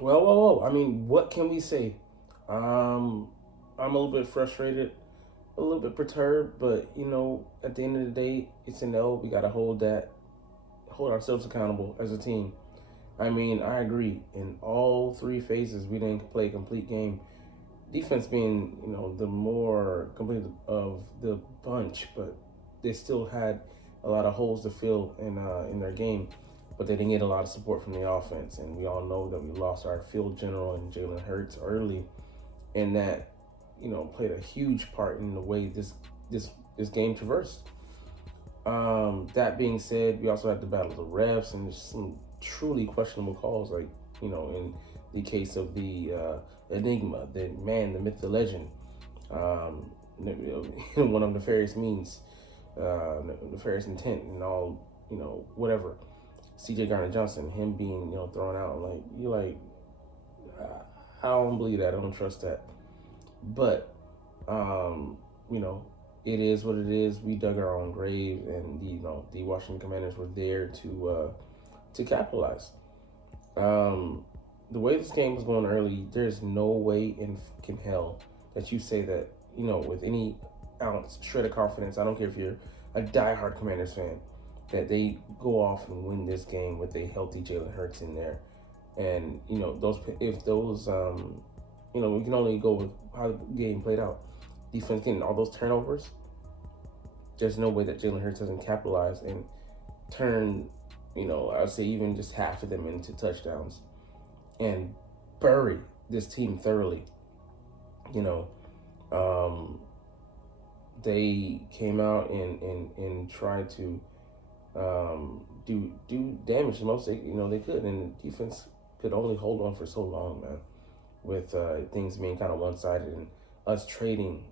Well. I mean, what can we say? Um, I'm a little bit frustrated, a little bit perturbed, but at the end of the day, it's an L. We gotta hold ourselves accountable as a team. I mean, I agree. In all three phases, we didn't play a complete game. Defense being, the more complete of the bunch, but they still had a lot of holes to fill in their game. But they didn't get a lot of support from the offense, and we all know that we lost our field general and Jalen Hurts early, and that played a huge part in the way this game traversed. That being said, we also had to battle the refs and just some truly questionable calls, like in the case of the Enigma, the man, the myth, the legend, one of nefarious means, nefarious intent, and all whatever. C.J. Garner-Johnson, him being thrown out, like you're like, I don't believe that, I don't trust that, but um, you know it is what it is. We dug our own grave, and the Washington Commanders were there to capitalize. The way this game was going early, there's no way in fucking hell that you say that with any ounce shred of confidence. I don't care if you're a diehard Commanders fan, that they go off and win this game with a healthy Jalen Hurts in there. And we can only go with how the game played out. Defense getting all those turnovers, there's no way that Jalen Hurts doesn't capitalize and turn, I'd say even just half of them into touchdowns and bury this team thoroughly. You know, they came out and tried to do damage the most they could, and the defense could only hold on for so long, man, with things being kind of one-sided and us trading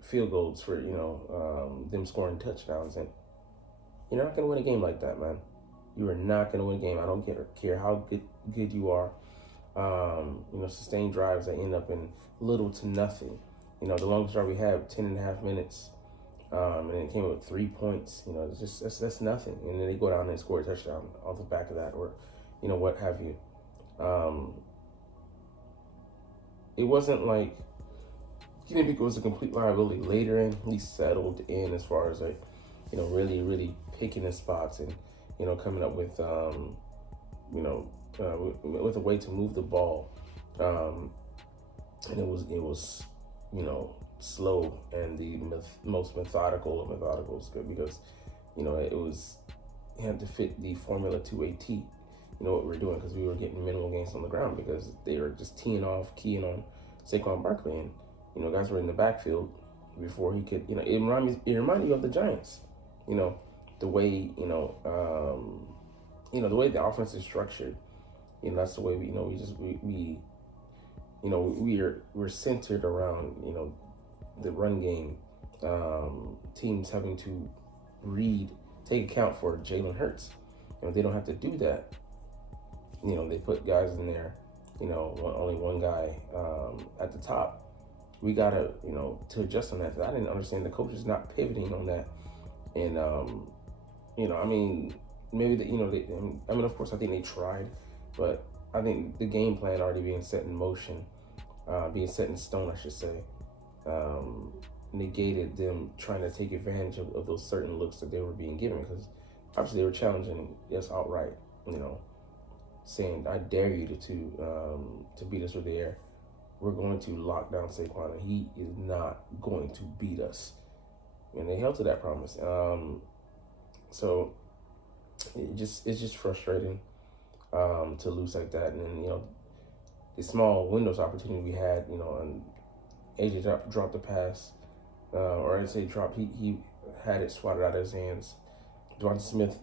field goals for them scoring touchdowns. And you're not going to win a game like that, man. You are not going to win a game. I don't care how good you are. Sustained drives that end up in little to nothing. The longest drive we had, 10 and a half minutes, and it came up with 3 points. It's just that's nothing. And then they go down and score a touchdown off the back of that, or what have you. It wasn't like Kenny Pickett was a complete liability later, and he settled in as far as really, really picking his spots and coming up with with a way to move the ball, and it was slow and the most methodical of methodicals, because it had to fit the formula to a T. What we were doing, because we were getting minimal gains on the ground because they were just keying on Saquon Barkley, and guys were in the backfield before he could. It reminded you of the Giants. The way the way the offense is structured. That's the way we're centered around the run game. Teams having to take account for Jalen Hurts. They don't have to do that. They put guys in there. Only one guy at the top. We gotta to adjust on that. I didn't understand the coaches not pivoting on that, and maybe of course I think they tried, but I think the game plan already being set in motion, being set in stone, I should say, negated them trying to take advantage of those certain looks that they were being given, because obviously they were challenging us outright, saying, I dare you to beat us with the air. We're going to lock down Saquon, and he is not going to beat us. And they held to that promise. So it's just frustrating to lose like that. And then, the small windows opportunity we had, and AJ dropped the pass, or I'd say dropped. He had it swatted out of his hands. Devonta Smith,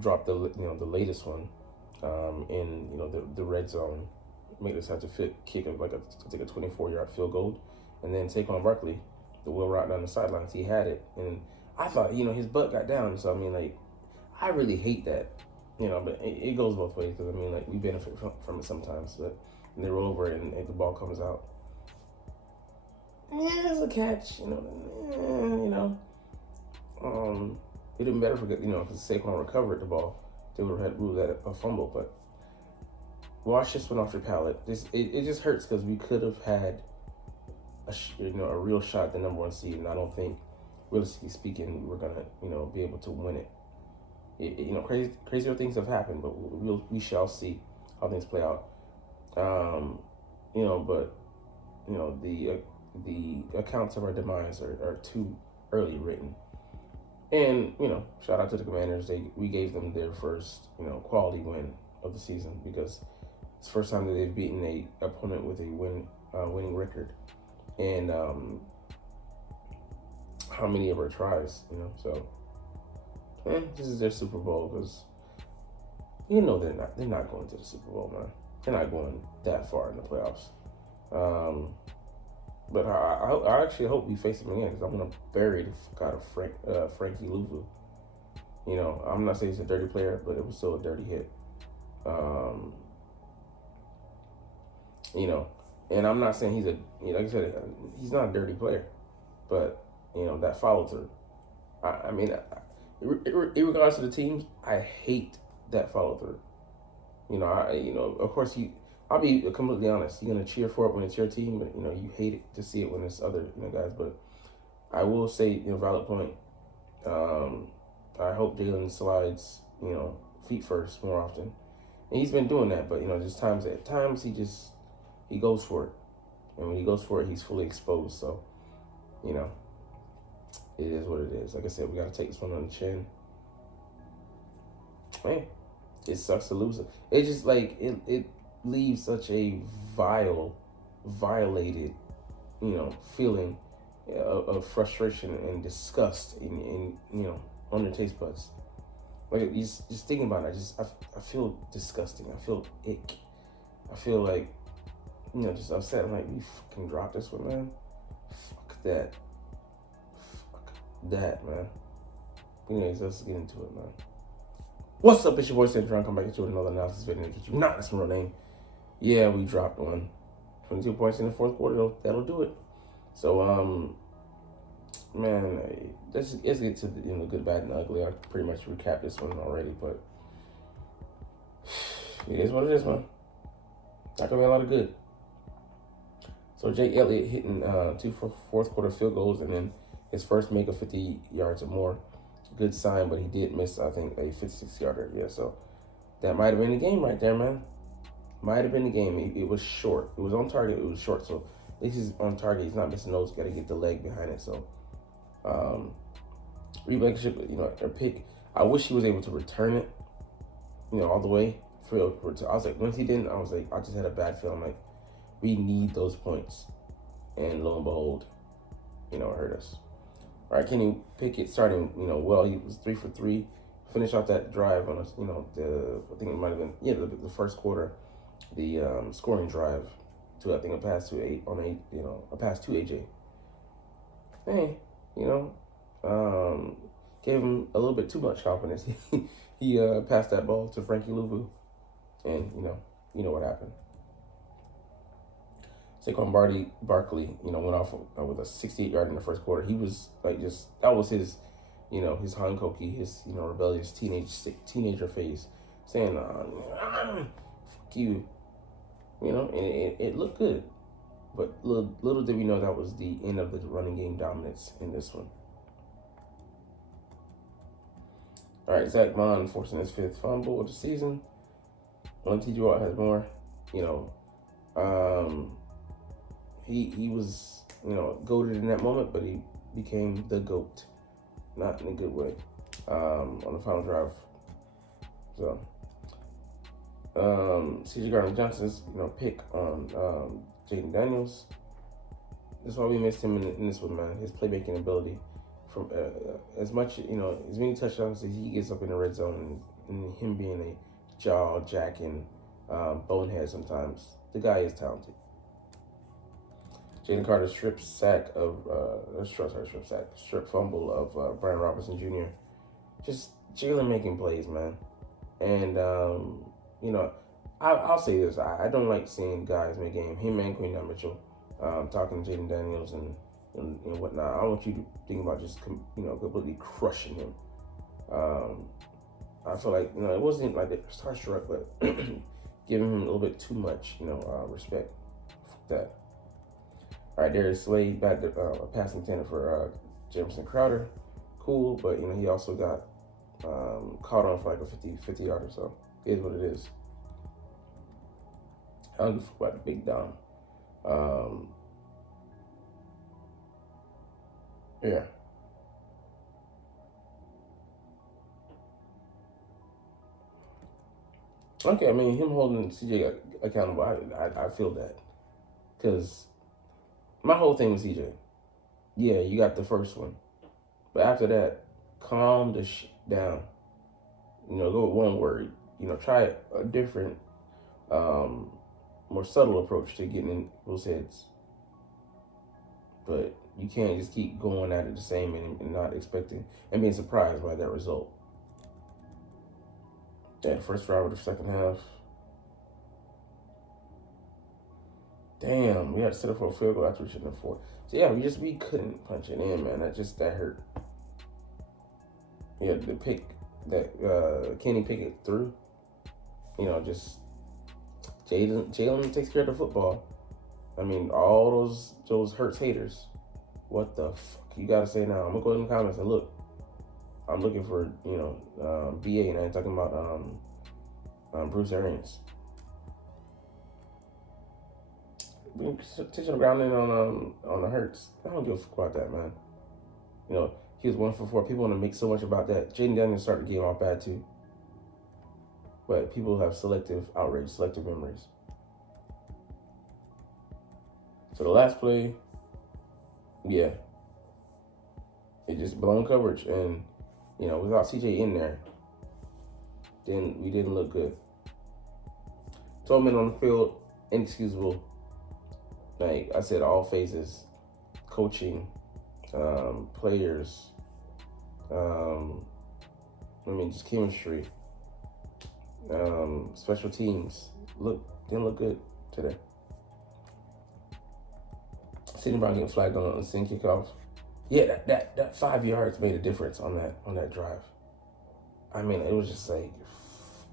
dropped the latest one in the red zone. Make us have to kick I think a 24-yard field goal, and then Saquon Barkley, the wheel route down the sidelines, he had it, and I thought his butt got down. So I really hate that, but it goes both ways, because we benefit from it sometimes, but they roll over and the ball comes out. Yeah, it's a catch, it'd been better for because Saquon recovered the ball. They would have had ruled that a fumble, but wash this one off your palate. It just hurts because we could have had a real shot at the number 1 seed, and I don't think, realistically speaking, we're gonna be able to win it. Crazier things have happened, but we shall see how things play out. But the accounts of our demise are too early written. And shout out to the Commanders. We gave them their first quality win of the season, because it's the first time that they've beaten a opponent with a winning record. And how many of our tries, so this is their Super Bowl, because they're not going to the Super Bowl, man. They're not going that far in the playoffs. But I actually hope we face them again, because I'm gonna bury the fuck out of Frankie Louvu. I'm not saying he's a dirty player, but it was still a dirty hit. And I'm not saying like I said, he's not a dirty player, but that follow through. I mean, regardless of the teams, I hate that follow through. Of course I'll be completely honest. You're gonna cheer for it when it's your team, but you hate it to see it when it's other guys. But I will say, valid point. I hope Jalen slides, feet first more often, and he's been doing that. But there's times he goes for it, and when he goes for it, he's fully exposed. So, it is what it is. Like I said, we got to take this one on the chin. Man, it sucks to lose it. It just it leaves such a violated, feeling of frustration and disgust in on your taste buds. Like, just thinking about it, I feel disgusting. I feel ick. I feel like, just upset. I'm like, we fucking dropped this one, man. Fuck that. Fuck that, man. Anyways, let's get into it, man. What's up? It's your boy Cintron. Come back into another analysis video. That's my real name. Yeah, we dropped one. 22 points in the fourth quarter. That'll do it. So, man, let's get to the good, bad, and ugly. I pretty much recapped this one already, but it is what it is, man. Not gonna be a lot of good. So Jake Elliott hitting 2 fourth quarter field goals, and then his first make of 50 yards or more. Good sign, but he did miss, I think, a 56-yarder. Yeah, so that might have been the game right there, man. Might have been the game. It was short. It was on target. It was short. So at least he's on target. He's not missing those. Got to get the leg behind it. So, Reed Blankenship, a pick. I wish he was able to return it, all the way. I was like, once he didn't, I was like, I just had a bad feeling. Like, we need those points. And lo and behold, it hurt us. All right, Kenny Pickett starting, well, he was 3 for 3. Finished off that drive on us, I think it might have been, the first quarter, the scoring drive to, I think, a pass to AJ. Hey, gave him a little bit too much confidence. He passed that ball to Frankie Louvu, and you know what happened. Saquon Barkley, went off with a 68-yard in the first quarter. He was that was his, his Hankoki, his, rebellious teenager phase, saying, fuck you, and it looked good. But little did we know that was the end of the running game dominance in this one. All right, Zach Bond forcing his 5th fumble of the season. T.J. Watt has more, He was, goated in that moment, but he became the GOAT. Not in a good way. On the final drive. So, C.J. Gardner-Johnson's, pick on Jaden Daniels. That's why we missed him in this one, man. His playmaking ability. From as much, as many touchdowns as he gets up in the red zone, and him being a jaw-jacking bonehead sometimes, the guy is talented. Jalen Carter's strip fumble of Brian Robinson Jr. Just Jalen making plays, man. And, I'll say this. I don't like seeing guys make game. Him and Queen Mitchell talking to Jaden Daniels and whatnot. I want you to think about just, completely crushing him. I feel like, it wasn't like they were starstruck, but giving him a little bit too much, respect. Fuck that. All right, Darius Slade back to passing attendant for Jamison Crowder. Cool, but he also got caught on for like a 50 yarder, so it is what it is. I don't give a fuck about the big Dom. Yeah. Okay, I mean, him holding CJ accountable, I feel that. Because my whole thing with CJ, yeah, you got the first one. But after that, calm the shit down. Go with one word. Try a different, more subtle approach to getting in those heads. But you can't just keep going at it the same and not expecting and being surprised by that result. That first drive of the second half. Damn, we had to set up for a field goal after we shouldn't have four. So yeah, we couldn't punch it in, man. That hurt. Yeah, the pick that Kenny Pickett threw. Just Jalen takes care of the football. I mean, all those Hurts haters. What the fuck you gotta say now? I'm gonna go in the comments and look. I'm looking for BA, and I'm talking about Bruce Arians. Teaching grounding on the Hurts. I don't give a fuck about that, man. He was 1 for 4. People want to make so much about that. Jaden Daniels started the game off bad too. But people have selective outrage, selective memories. So the last play, yeah, it just blown coverage, and without CJ in there, then we didn't look good. 12 men on the field, inexcusable. Like I said, all phases, coaching, players, just chemistry, special teams. Didn't look good today. Cintron getting flagged on the sin kickoff. Yeah, that 5 yards made a difference on that drive. I mean, it was just like,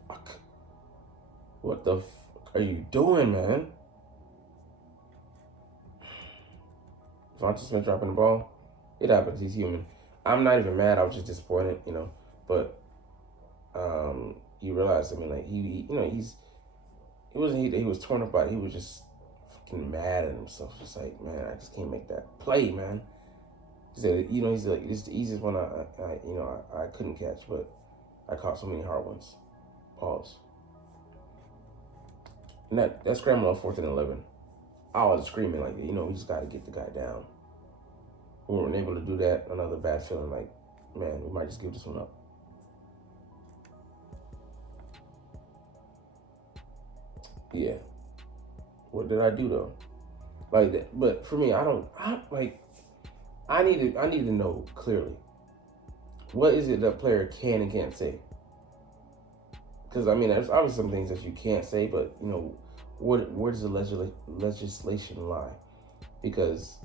fuck. What the fuck are you doing, man? Devonta Smith dropping the ball. It happens. He's human. I'm not even mad. I was just disappointed, But you realize, I mean, like he wasn't he was torn apart. He was just fucking mad at himself. Just like, man, I just can't make that play, man. He said, he's like, it's the easiest one I couldn't catch, but I caught so many hard ones. Pause. And that scramble on 4th and 11. I was screaming like, we just got to get the guy down. We weren't able to do that. Another bad feeling like, man, we might just give this one up. Yeah. What did I do though? Like that. But for me, I need to know clearly. What is it that player can and can't say? Because I mean, there's obviously some things that you can't say, but where does the legislation lie? Because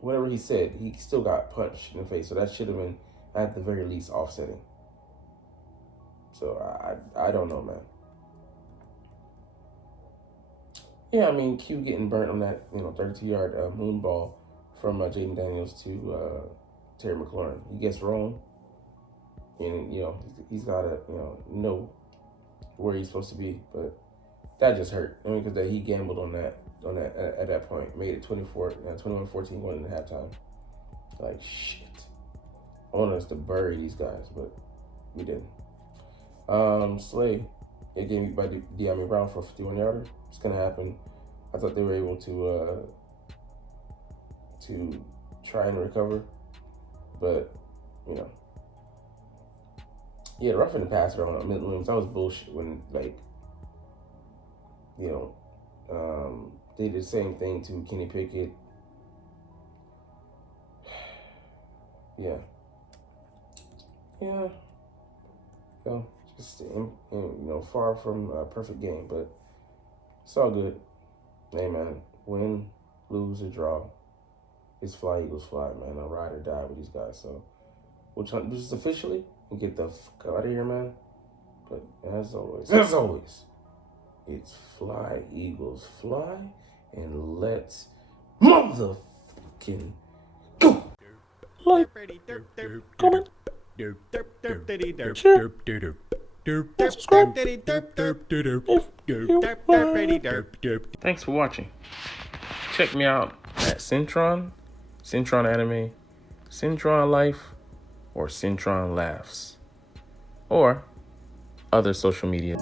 whatever he said, he still got punched in the face, so that should have been at the very least offsetting. So I don't know, man. Yeah, I mean, Q getting burnt on that 32-yard moon ball from Jaden Daniels to Terry McLaurin. He gets wrong, and he's got to know where he's supposed to be, but that just hurt. I mean, because he gambled on that at that point, made it 21-14 going into halftime. Like shit, I wanted us to bury these guys, but we didn't. Slay, it gave me by De'Ami Brown for a 51-yarder. It's gonna happen. I thought they were able to try and recover, but yeah, the roughing the passer on Milton Williams, that was bullshit. When they did the same thing to Kenny Pickett. Yeah. Just far from a perfect game, but it's all good. Hey man, win, lose, or draw, it's fly Eagles fly, man. I'll ride or die with these guys. So we'll try to do this officially and get the fuck out of here, man. But as always, It's fly, Eagles, fly, and let's motherfucking go. Like, comment, share, and subscribe if you like. Thanks for watching. Check me out at Cintron, Cintron Anime, Cintron Life, or Cintron Laughs, or other social media.